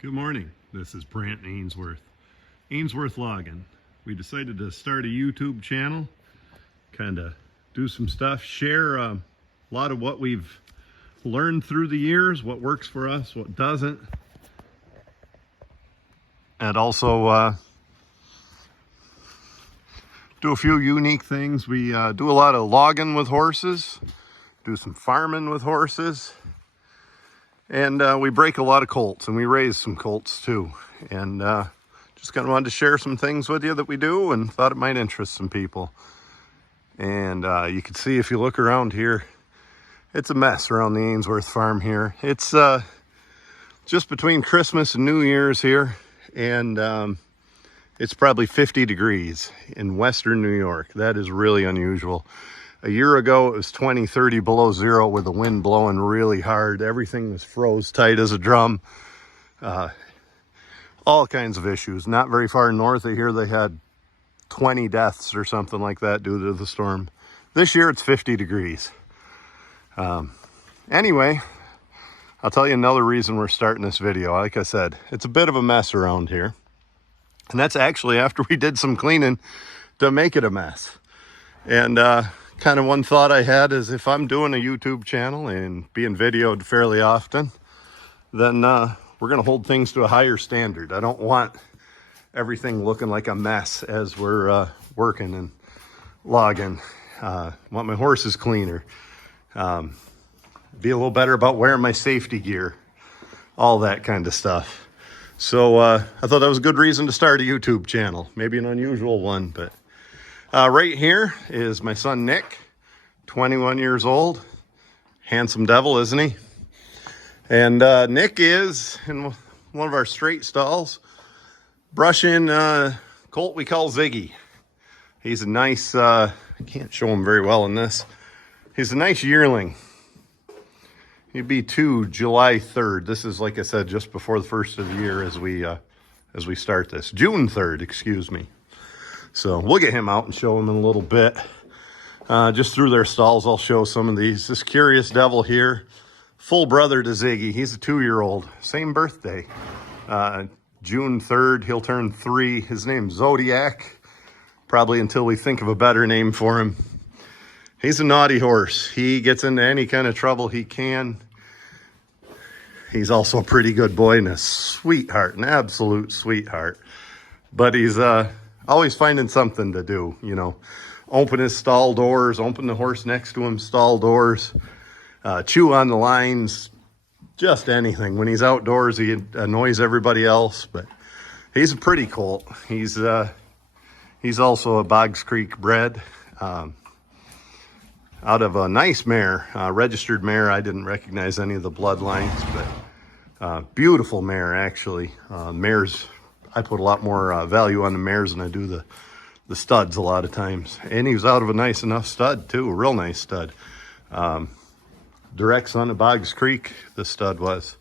Good morning. This is Brant Ainsworth. Ainsworth Logging. We decided to start a YouTube channel, kind of do some stuff, share a lot of what we've learned through the years, what works for us, what doesn't, and also do a few unique things. We do a lot of logging with horses, do some farming with horses, and we break a lot of colts, and we raise some colts too. And just kind of wanted to share some things with you that we do and thought it might interest some people. And you can see if you look around here, it's a mess around the Ainsworth farm here. It's just between Christmas and New Year's here, and it's probably 50 degrees in Western New York. That is really unusual. A year ago, it was 20, 30 below zero with the wind blowing really hard. Everything was froze tight as a drum. All kinds of issues. Not very far north of here, they had 20 deaths or something like that due to the storm. This year, it's 50 degrees. Anyway, I'll tell you another reason we're starting this video. Like I said, it's a bit of a mess around here. And that's actually after we did some cleaning to make it a mess. And kind of one thought I had is if I'm doing a YouTube channel and being videoed fairly often, then we're going to hold things to a higher standard. I don't want everything looking like a mess as we're working and logging. Want my horses cleaner. Be a little better about wearing my safety gear. All that kind of stuff. So I thought that was a good reason to start a YouTube channel. Maybe an unusual one, but right here is my son Nick, 21 years old. Handsome devil, isn't he? And Nick is in one of our straight stalls, brushing a colt we call Ziggy. He's a nice, I can't show him very well in this. He's a nice yearling. He'd be 2 July 3rd. This is, like I said, just before the first of the year as we start this. June 3rd, excuse me. So we'll get him out and show him in a little bit. Just through their stalls, I'll show some of these. This curious devil here, full brother to Ziggy. He's a 2-year-old, same birthday. June 3rd, he'll turn 3. His name's Zodiac, probably until we think of a better name for him. He's a naughty horse. He gets into any kind of trouble he can. He's also a pretty good boy and a sweetheart, an absolute sweetheart. But he's always finding something to do, you know. Open his stall doors, open the horse next to him stall doors, chew on the lines, just anything. When he's outdoors, he annoys everybody else, but he's a pretty colt. He's also a Boggs Creek bred, out of a nice mare, registered mare. I didn't recognize any of the bloodlines, but beautiful mare, actually. Mares, I put a lot more value on the mares than I do the studs a lot of times. And he was out of a nice enough stud, too, a real nice stud. Direct son of Boggs Creek, the stud was.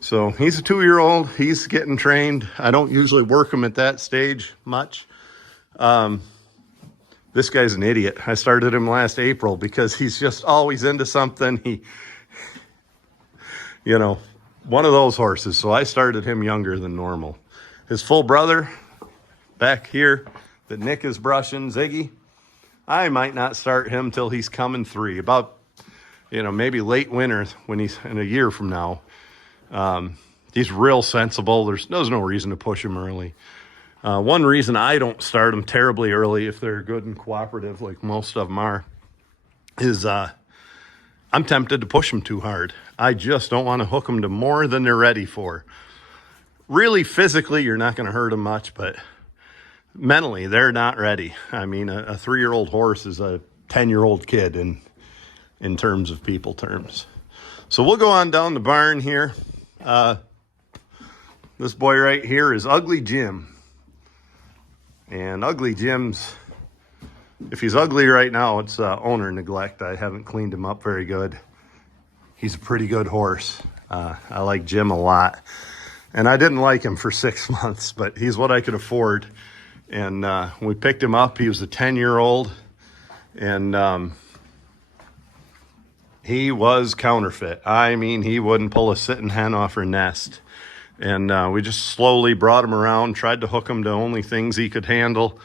So he's a 2-year-old. He's getting trained. I don't usually work him at that stage much. This guy's an idiot. I started him last April because he's just always into something. He, you know, one of those horses. So I started him younger than normal. His full brother back here that Nick is brushing, Ziggy, I might not start him till he's coming 3. About, you know, maybe late winter when he's in a year from now. He's real sensible. There's no reason to push him early. One reason I don't start them terribly early, if they're good and cooperative like most of them are, is I'm tempted to push them too hard. I just don't want to hook them to more than they're ready for. Really, physically, you're not going to hurt them much, but mentally, they're not ready. I mean, a 3-year-old horse is a 10-year-old kid in terms of people terms. So we'll go on down the barn here. This boy right here is Ugly Jim. And Ugly Jim's, if he's ugly right now, it's owner neglect. I haven't cleaned him up very good. He's a pretty good horse. I like Jim a lot. And I didn't like him for 6 months, but he's what I could afford. And we picked him up. He was a 10-year-old. And he was counterfeit. I mean, he wouldn't pull a sitting hen off her nest. And we just slowly brought him around, tried to hook him to only things he could handle.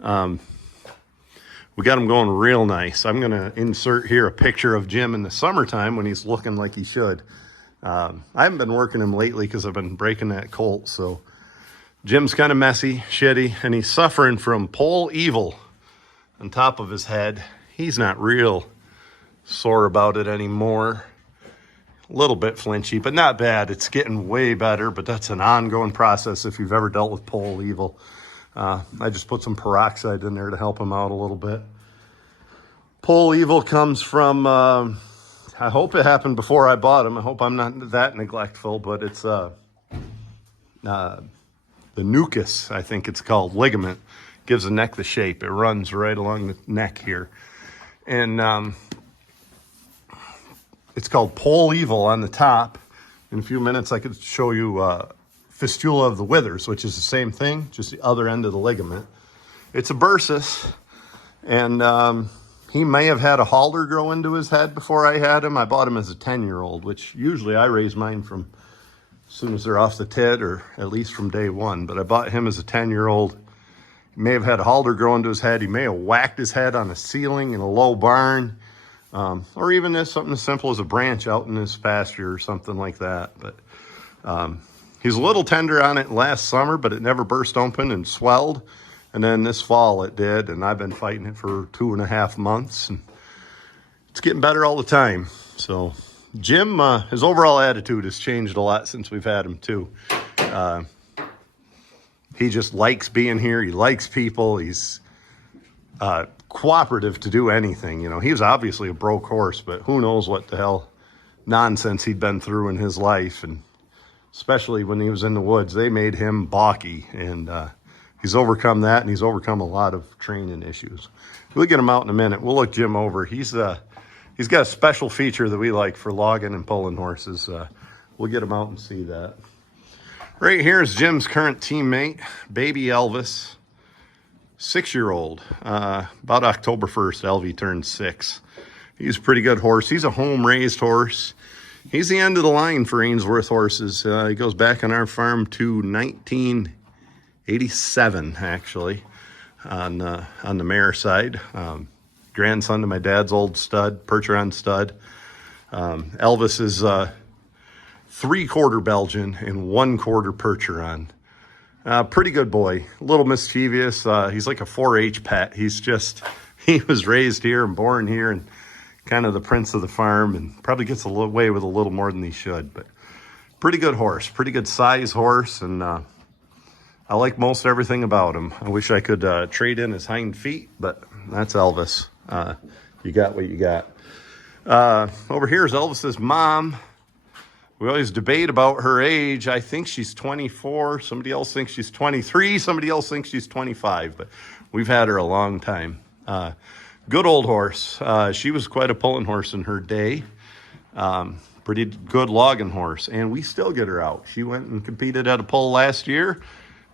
We got him going real nice. I'm going to insert here a picture of Jim in the summertime when he's looking like he should. I haven't been working him lately because I've been breaking that colt. So Jim's kind of messy, shitty, and he's suffering from pole evil on top of his head. He's not real sore about it anymore. A little bit flinchy, but not bad. It's getting way better, but that's an ongoing process if you've ever dealt with pole evil. I just put some peroxide in there to help him out a little bit. Pole evil comes from, I hope it happened before I bought him. I hope I'm not that neglectful, but it's the nucus, I think it's called, ligament. Gives the neck the shape. It runs right along the neck here. And it's called pole evil on the top. In a few minutes, I could show you fistula of the withers, which is the same thing, just the other end of the ligament. It's a bursis, and he may have had a halter grow into his head before I had him. I bought him as a 10-year-old, which usually I raise mine from as soon as they're off the tit, or at least from day one. But I bought him as a 10-year-old. He may have had a halter grow into his head. He may have whacked his head on a ceiling in a low barn, or even something as simple as a branch out in his pasture or something like that. But he's a little tender on it last summer, but it never burst open and swelled. And then this fall it did, and I've been fighting it for 2.5 months, and it's getting better all the time. So Jim, his overall attitude has changed a lot since we've had him too. He just likes being here. He likes people. He's cooperative to do anything. You know, he was obviously a broke horse, but who knows what the hell nonsense he'd been through in his life. And especially when he was in the woods, they made him balky. And he's overcome that, and he's overcome a lot of training issues. We'll get him out in a minute. We'll look Jim over. He's got a special feature that we like for logging and pulling horses. We'll get him out and see that. Right here is Jim's current teammate, baby Elvis, 6-year-old. About October 1st, Elvie turned 6. He's a pretty good horse. He's a home-raised horse. He's the end of the line for Ainsworth horses. He goes back on our farm to 1987, actually, on the mare side. Grandson to my dad's old stud, Percheron stud. Elvis is 3/4 Belgian and 1/4 Percheron. Pretty good boy, a little mischievous. He's like a 4-H pet. He was raised here and born here and kind of the prince of the farm, and probably gets away with a little more than he should, but pretty good horse, pretty good size horse. And I like most everything about him. I wish I could trade in his hind feet, but that's Elvis. You got what you got. Over here is Elvis's mom. We always debate about her age. I think she's 24. Somebody else thinks she's 23. Somebody else thinks she's 25. But we've had her a long time. Good old horse. She was quite a pulling horse in her day. Pretty good logging horse. And we still get her out. She went and competed at a pull last year.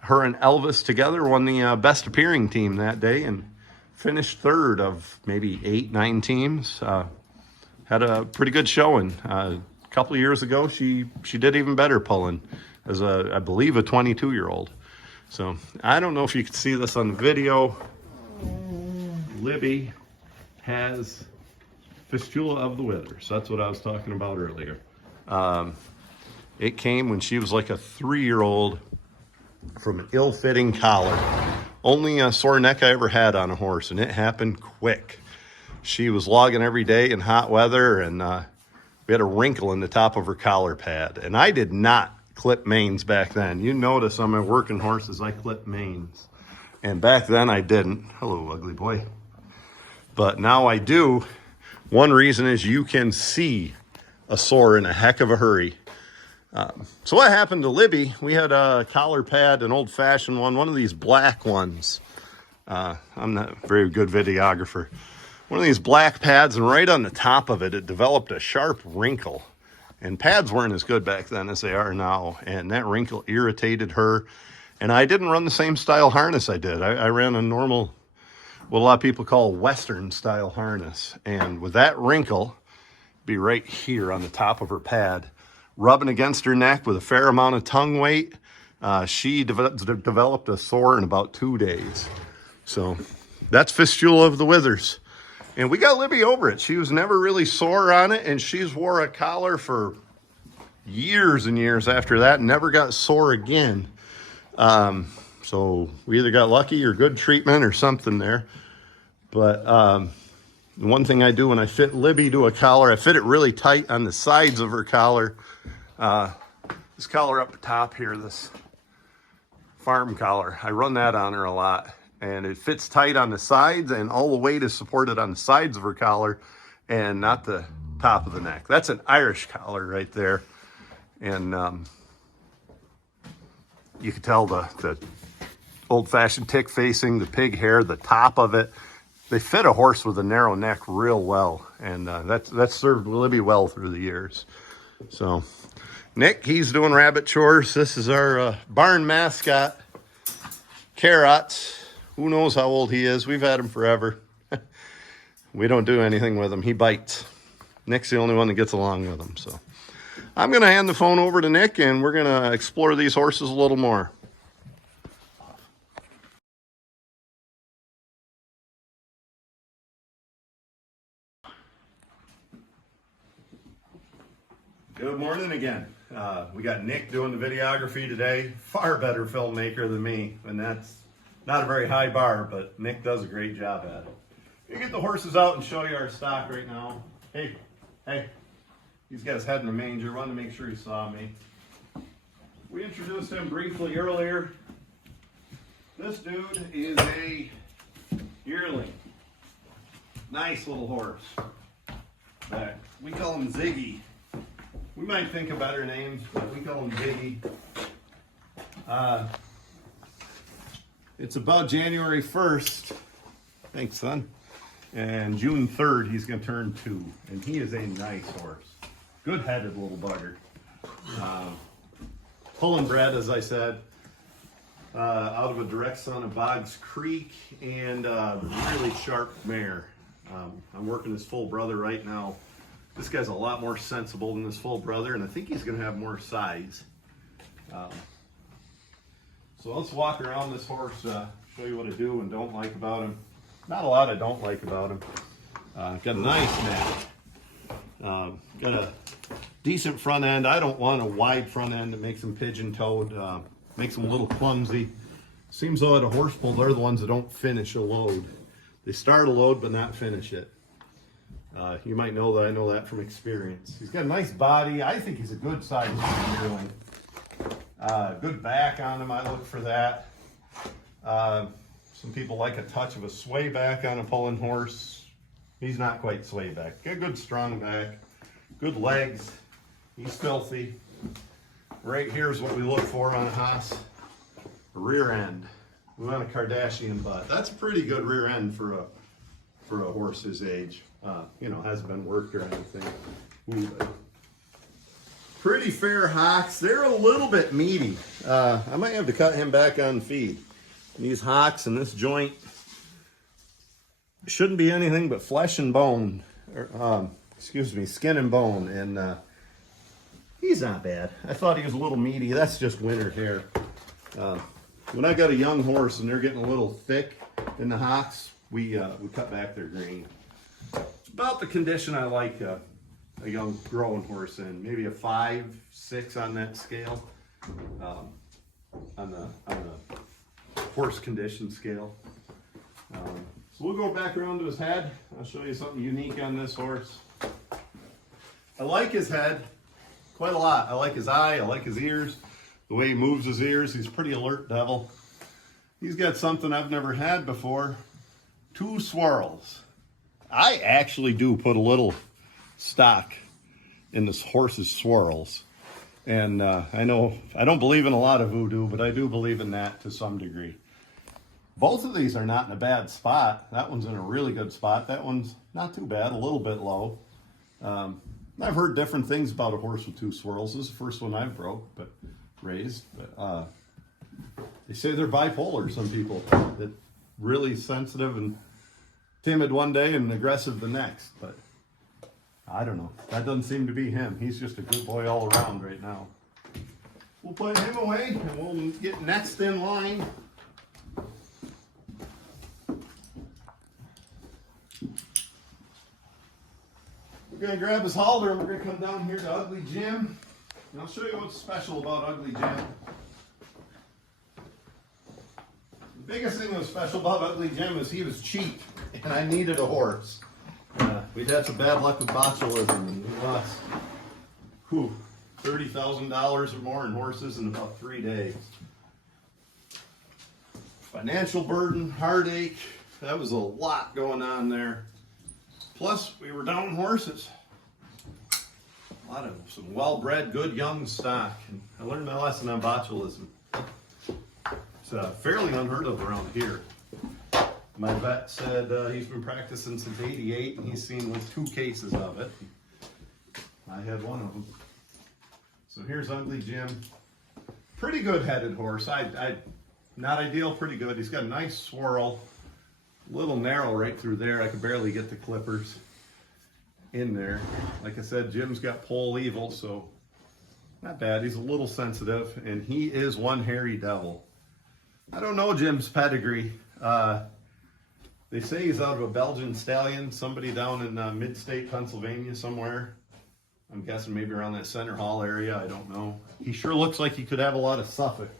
Her and Elvis together won the best appearing team that day and finished third of maybe 8, 9 teams. Had a pretty good showing. A couple of years ago, she did even better pulling as I believe a 22-year-old. So I don't know if you can see this on the video. Libby has fistula of the withers. That's what I was talking about earlier. It came when she was like a 3-year-old from an ill-fitting collar. Only a sore neck I ever had on a horse, and it happened quick. She was logging every day in hot weather, and we had a wrinkle in the top of her collar pad. And I did not clip manes back then. You notice on my working horses, I clip manes. And back then I didn't. Hello, ugly boy. But now I do. One reason is you can see a sore in a heck of a hurry. So what happened to Libby? We had a collar pad, an old-fashioned one of these black ones. I'm not a very good videographer. One of these black pads, and right on the top of it, it developed a sharp wrinkle. And pads weren't as good back then as they are now. And that wrinkle irritated her. And I didn't run the same style harness I did. I ran a normal, what a lot of people call Western style harness. And with that wrinkle, be right here on the top of her pad, rubbing against her neck with a fair amount of tongue weight. She developed a sore in about 2 days. So that's fistula of the withers. And we got Libby over it. She was never really sore on it, and she's wore a collar for years and years after that and never got sore again. So we either got lucky or good treatment or something there. But one thing I do when I fit Libby to a collar, I fit it really tight on the sides of her collar. This collar up top here, this farm collar, I run that on her a lot. And it fits tight on the sides, and all the weight is supported on the sides of her collar and not the top of the neck. That's an Irish collar right there. And you can tell the old-fashioned tick facing, the pig hair, the top of it. They fit a horse with a narrow neck real well. And that's served Libby well through the years. So Nick, he's doing rabbit chores. This is our barn mascot, Carrots. Who knows how old he is? We've had him forever. We don't do anything with him. He bites. Nick's the only one that gets along with him. So I'm going to hand the phone over to Nick, and we're going to explore these horses a little more. Good morning again. We got Nick doing the videography today. Far better filmmaker than me, and that's not a very high bar, but Nick does a great job at it. You get the horses out and show you our stock right now. Hey, he's got his head in the manger. Wanted to make sure he saw me. We introduced him briefly earlier. This dude is a yearling. Nice little horse. We call him Ziggy. We might think of better names, but we call him Ziggy. It's about January 1st, thanks son, and June 3rd he's going to turn 2, and he is a nice horse. Good-headed little bugger. Pulling bred, as I said, out of a direct son of Boggs Creek, and really sharp mare. I'm working his full brother right now. This guy's a lot more sensible than his full brother, and I think he's going to have more size. So let's walk around this horse, show you what I do and don't like about him. Not a lot I don't like about him. Got a nice neck. Got a decent front end. I don't want a wide front end that makes him pigeon-toed, makes him a little clumsy. Seems though at a horse pull, they're the ones that don't finish a load. They start a load but not finish it. You might know that I know that from experience. He's got a nice body. I think he's a good size yearling. Good back on him, I look for that. Some people like a touch of a sway back on a pulling horse. He's not quite sway back. Got a good strong back, good legs. He's filthy. Right here is what we look for on a hoss. Rear end. We want a Kardashian butt. That's a pretty good rear end for a horse his age. You know, hasn't been worked or anything. Ooh, pretty fair hocks. They're a little bit meaty. I might have to cut him back on feed. These hocks and this joint shouldn't be anything but flesh and bone. Excuse me, skin and bone. And he's not bad. I thought he was a little meaty. That's just winter hair. When I got a young horse and they're getting a little thick in the hocks, we cut back their grain. It's about the condition I like a young growing horse in, maybe a 5, 6 on that scale, on the horse condition scale. So we'll go back around to his head. I'll show you something unique on this horse. I like his head quite a lot. I like his eye, I like his ears, the way he moves his ears. He's a pretty alert devil. He's got something I've never had before, 2 swirls. I actually do put a little stock in this horse's swirls. And I know I don't believe in a lot of voodoo, but I do believe in that to some degree. Both of these are not in a bad spot. That one's in a really good spot. That one's not too bad, a little bit low. I've heard different things about a horse with 2 swirls. This is the first one I've raised. But they say they're bipolar, some people. That really sensitive and timid one day and aggressive the next. But I don't know. That doesn't seem to be him. He's just a good boy all around right now. We'll put him away and we'll get next in line. We're going to grab his halter and we're going to come down here to Ugly Jim. And I'll show you what's special about Ugly Jim. The biggest thing that was special about Ugly Jim is he was cheap and I needed a horse. We'd had some bad luck with botulism and we lost $30,000 or more in horses in about 3 days. Financial burden, heartache, that was a lot going on there. Plus, we were down horses. A lot of some well-bred, good young stock. And I learned my lesson on botulism. It's fairly unheard of around here. My vet said he's been practicing since '88 and he's seen like 2 cases of it. I had one of them. So here's Ugly Jim. Pretty good headed horse. Not ideal, pretty good. He's got a nice swirl. A little narrow right through there. I could barely get the clippers in there. Like I said, Jim's got pole evil, so not bad. He's a little sensitive and he is one hairy devil. I don't know Jim's pedigree. They say he's out of a Belgian stallion, somebody down in mid-state Pennsylvania somewhere. I'm guessing maybe around that Center Hall area, I don't know. He sure looks like he could have a lot of Suffolk.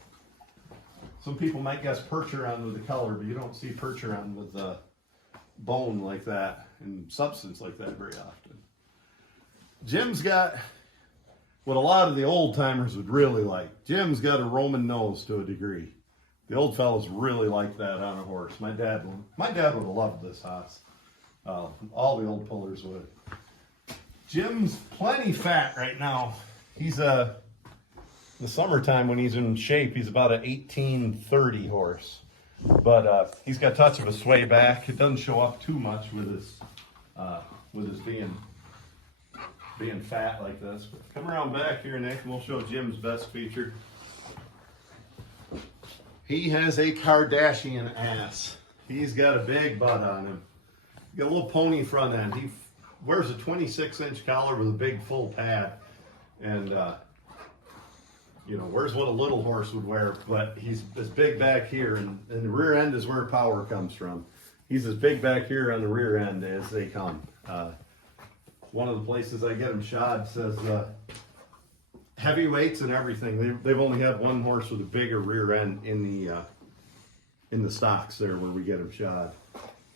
Some people might guess Percheron with the color, but you don't see Percheron with bone like that and substance like that very often. Jim's got what a lot of the old timers would really like. Jim's got a Roman nose to a degree. The old fellas really like that on a horse. My dad would have loved this hoss. All the old pullers would. Jim's plenty fat right now. He's the summertime when he's in shape, he's about an 1830 horse. But he's got a touch of a sway back. It doesn't show up too much with his being fat like this. But come around back here, Nick, and we'll show Jim's best feature. He has a Kardashian ass. He's got a big butt on him. Got a little pony front end. He wears a 26-inch collar with a big full pad. And, wears what a little horse would wear, but he's as big back here, and the rear end is where power comes from. He's as big back here on the rear end as they come. One of the places I get him shod says heavyweights and everything. They've only had one horse with a bigger rear end in the stocks there where we get him shod.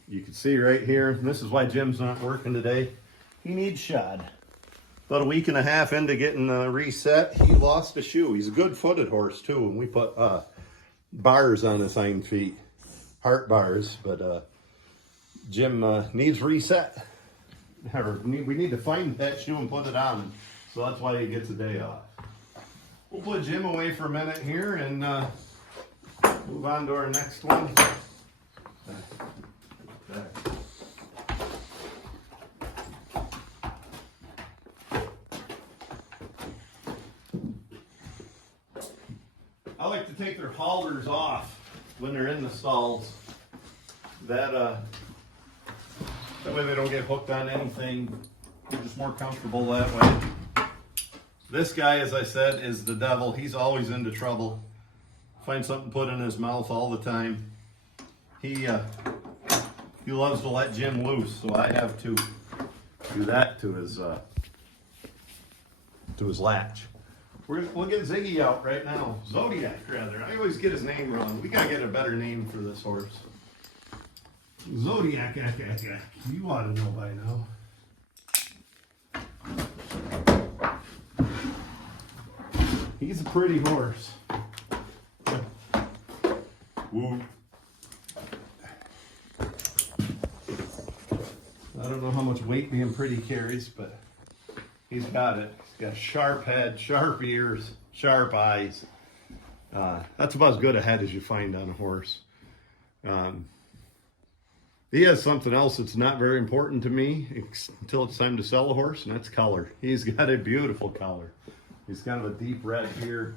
You can see right here, and this is why Jim's not working today. He needs shod. About a week and a half into getting reset, he lost a shoe. He's a good-footed horse too, and we put bars on his hind feet, heart bars. But Jim needs reset. We need to find that shoe and put it on him. So that's why he gets a day off. We'll put Jim away for a minute here and move on to our next one. I like to take their halters off when they're in the stalls. That way they don't get hooked on anything. They're just more comfortable that way. This guy, as I said, is the devil. He's always into trouble. Find something put in his mouth all the time. He loves to let Jim loose, so I have to do that to his latch. We'll get Ziggy out right now. Zodiac, rather. I always get his name wrong. We gotta get a better name for this horse. Zodiac, you ought to know by now. He's a pretty horse. Woo. I don't know how much weight being pretty carries, but he's got it. He's got a sharp head, sharp ears, sharp eyes. That's about as good a head as you find on a horse. He has something else that's not very important to me until it's time to sell a horse, and that's color. He's got a beautiful color. He's kind of a deep red here,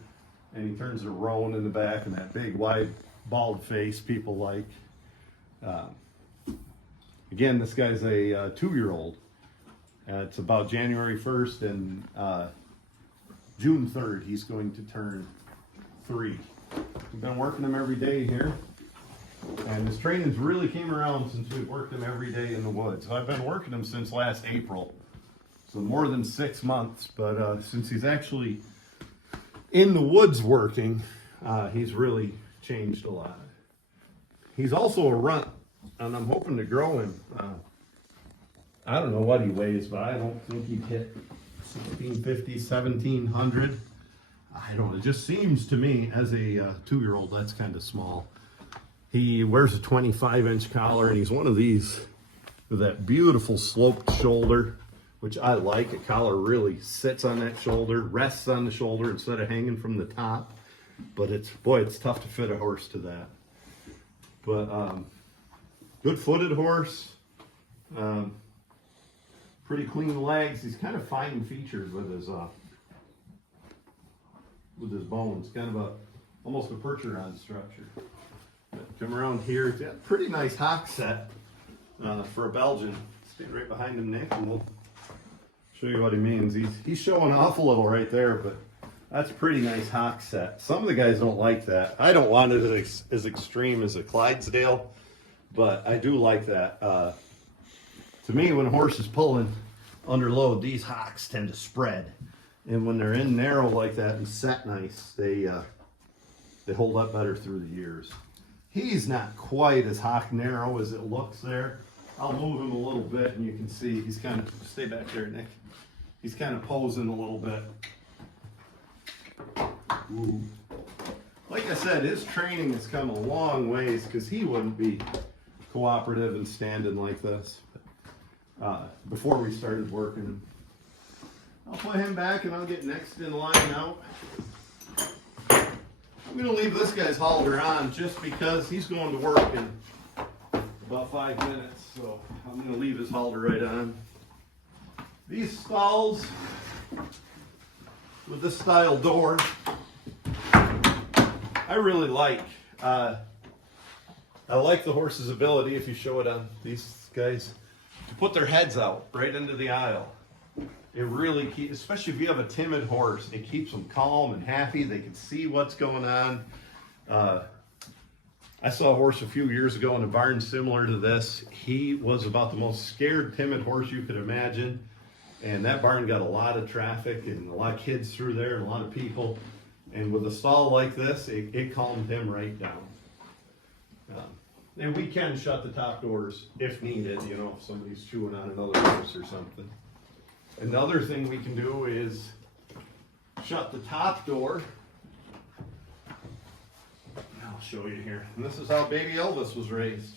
and he turns a roan in the back, and that big, wide, bald face people like. Again, this guy's a 2-year-old, It's about January 1st, and June 3rd he's going to turn 3. We've been working him every day here, and his training's really came around since we've worked him every day in the woods. So I've been working him since last April, so more than 6 months, but since he's actually in the woods working, he's really changed a lot. He's also a runt, and I'm hoping to grow him. I don't know what he weighs, but I don't think he'd hit 1650, 1700. I don't know, it just seems to me as a 2-year-old that's kind of small. He wears a 25-inch collar, and he's one of these with that beautiful sloped shoulder, which I like. A collar really sits on that shoulder, rests on the shoulder instead of hanging from the top. But it's tough to fit a horse to that. But good-footed horse, pretty clean legs. He's kind of fine featured with his bones, kind of almost a percheron structure. Come around here, it's got a pretty nice hock set for a Belgian. Stay right behind him, Nick, and we'll show you what he means. He's showing off a little right there, but that's a pretty nice hock set. Some of the guys don't like that. I don't want it as extreme as a Clydesdale, but I do like that. To me, when a horse is pulling under load, these hocks tend to spread. And when they're in narrow like that and set nice, they hold up better through the years. He's not quite as hock narrow as it looks there. I'll move him a little bit and you can see he's kind of, stay back there, Nick. He's kind of posing a little bit. Ooh. Like I said, his training has come a long ways because he wouldn't be cooperative and standing like this before we started working him. I'll put him back and I'll get next in line out. I'm going to leave this guy's halter on just because he's going to work in about 5 minutes. So I'm going to leave his halter right on. These stalls with this style door, I really like. I like the horse's ability, if you show it on these guys, to put their heads out right into the aisle. It really keeps, especially if you have a timid horse, it keeps them calm and happy. They can see what's going on. I saw a horse a few years ago in a barn similar to this. He was about the most scared, timid horse you could imagine. And that barn got a lot of traffic and a lot of kids through there and a lot of people. And with a stall like this, it calmed him right down. And we can shut the top doors if needed, you know, if somebody's chewing on another horse or something. Another thing we can do is shut the top door. I'll show you here. And this is how baby Elvis was raised.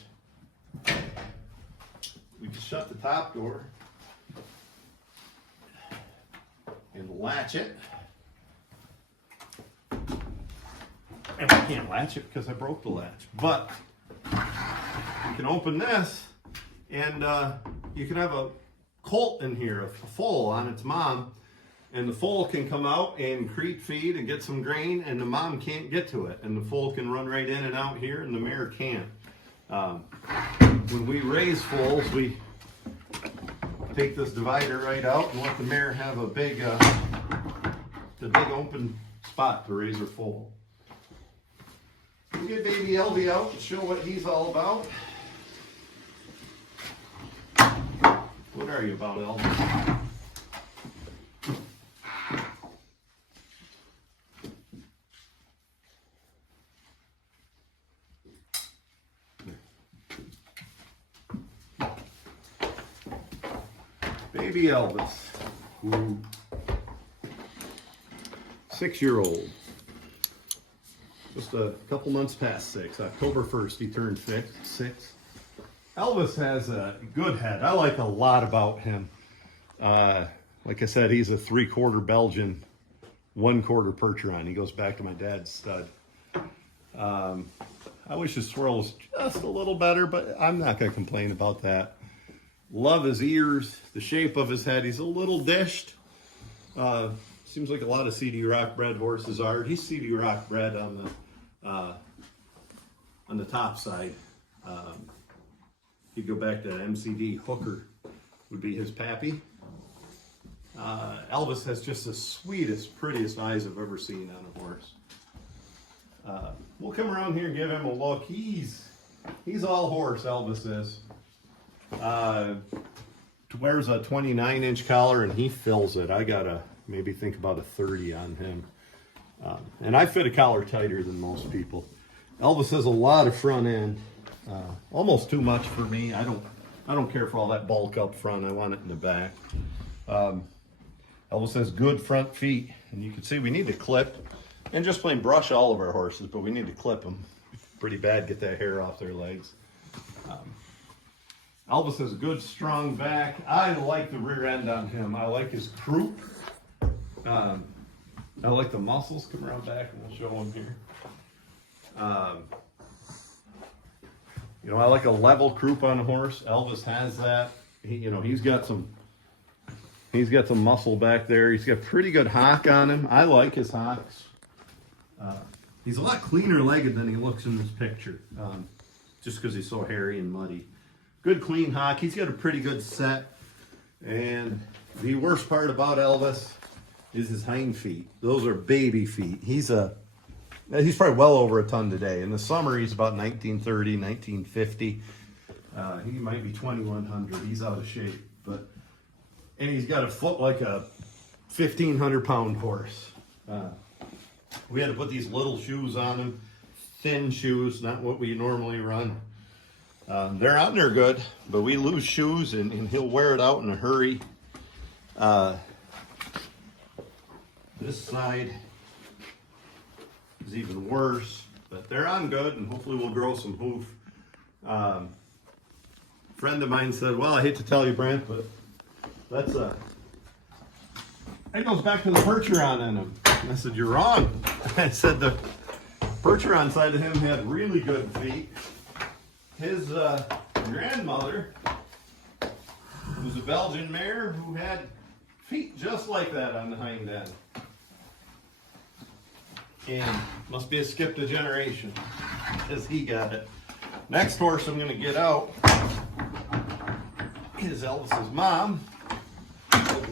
We can shut the top door and latch it. And I can't latch it because I broke the latch. But you can open this and you can have a colt in here, a foal on its mom, and the foal can come out and creep feed and get some grain, and the mom can't get to it, and the foal can run right in and out here, and the mare can't. When we raise foals, we take this divider right out and let the mare have a big open spot to raise her foal. We'll get baby Elby out and show what he's all about. What are you about, Elvis? Baby Elvis, 6-year-old. Just a couple months past 6. October 1st, he turned 6. Elvis has a good head. I like a lot about him. Like I said, he's a 3/4 Belgian, 1/4 Percheron. He goes back to my dad's stud. I wish his swirl was just a little better, but I'm not going to complain about that. Love his ears, the shape of his head. He's a little dished. Seems like a lot of CD Rock bred horses are. He's CD Rock bred on the top side. You go back to MCD, Hooker would be his pappy. Elvis has just the sweetest, prettiest eyes I've ever seen on a horse. We'll come around here and give him a look. He's all horse, Elvis is. Wears a 29-inch collar and he fills it. I gotta maybe think about a 30 on him. And I fit a collar tighter than most people. Elvis has a lot of front end, almost too much for me. I don't care for all that bulk up front. I want it in the back. Elvis has good front feet, and you can see we need to clip and just plain brush all of our horses, but we need to clip them pretty bad, get that hair off their legs. Elvis has a good strong back. I like the rear end on him. I like his croup. I like the muscles. Come around back and we'll show them here. You know, I like a level croup on a horse. Elvis has that. He's got some muscle back there. He's got pretty good hock on him. I like his hocks. He's a lot cleaner legged than he looks in this picture, just because he's so hairy and muddy. Good clean hock. He's got a pretty good set. And the worst part about Elvis is his hind feet. Those are baby feet. He's probably well over a ton today. In the summer, he's about 1930, 1950. He might be 2100. He's out of shape, and he's got a foot like a 1,500-pound horse. We had to put these little shoes on him, thin shoes, not what we normally run. They're on there good, but we lose shoes and he'll wear it out in a hurry. This side is even worse, but they're on good and hopefully we'll grow some hoof. A friend of mine said, well, I hate to tell you, Brent, but it goes back to the Percheron in him. And I said, you're wrong. I said the Percheron side of him had really good feet. His grandmother was a Belgian mare who had feet just like that on the hind end. And must be a skipped a generation because he got it. Next horse I'm going to get out is Elvis's mom,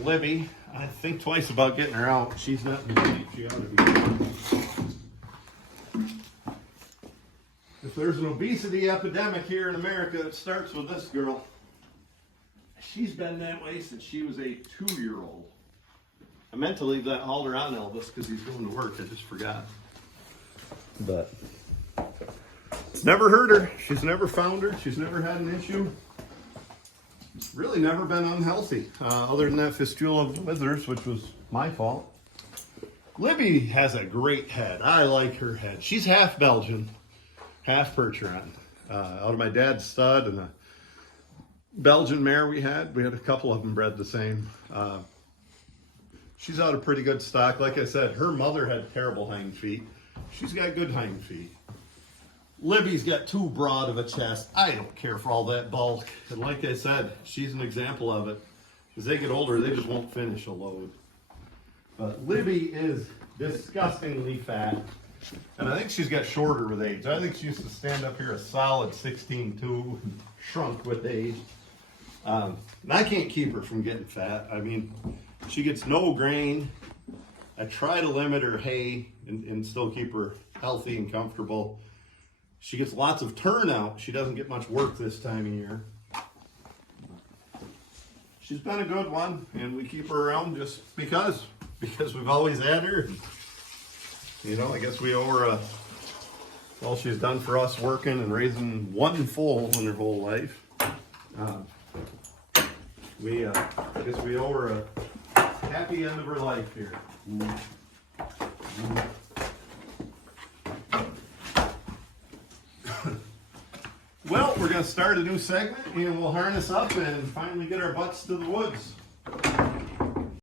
Libby. I think twice about getting her out. She's not in shape. She ought to be. If there's an obesity epidemic here in America, it starts with this girl. She's been that way since she was a 2-year-old. I meant to leave that halter on Elvis because he's going to work. I just forgot. But it's never hurt her. She's never found her. She's never had an issue. Really never been unhealthy, other than that fistula of the withers, which was my fault. Libby has a great head. I like her head. She's half Belgian, half Percheron. Out of my dad's stud and a Belgian mare we had a couple of them bred the same. She's out of pretty good stock. Like I said, her mother had terrible hind feet. She's got good hind feet. Libby's got too broad of a chest. I don't care for all that bulk. And like I said, she's an example of it. As they get older, they just won't finish a load. But Libby is disgustingly fat. And I think she's got shorter with age. I think she used to stand up here a solid 16.2 and shrunk with age. And I can't keep her from getting fat. I mean, she gets no grain. I try to limit her hay and still keep her healthy and comfortable. She gets lots of turnout. She doesn't get much work this time of year. She's been a good one, and we keep her around just because we've always had her. You know, I guess we owe her all she's done for us working and raising one foal in her whole life. I guess we owe her a happy end of her life here. Well, we're going to start a new segment and we'll harness up and finally get our butts to the woods.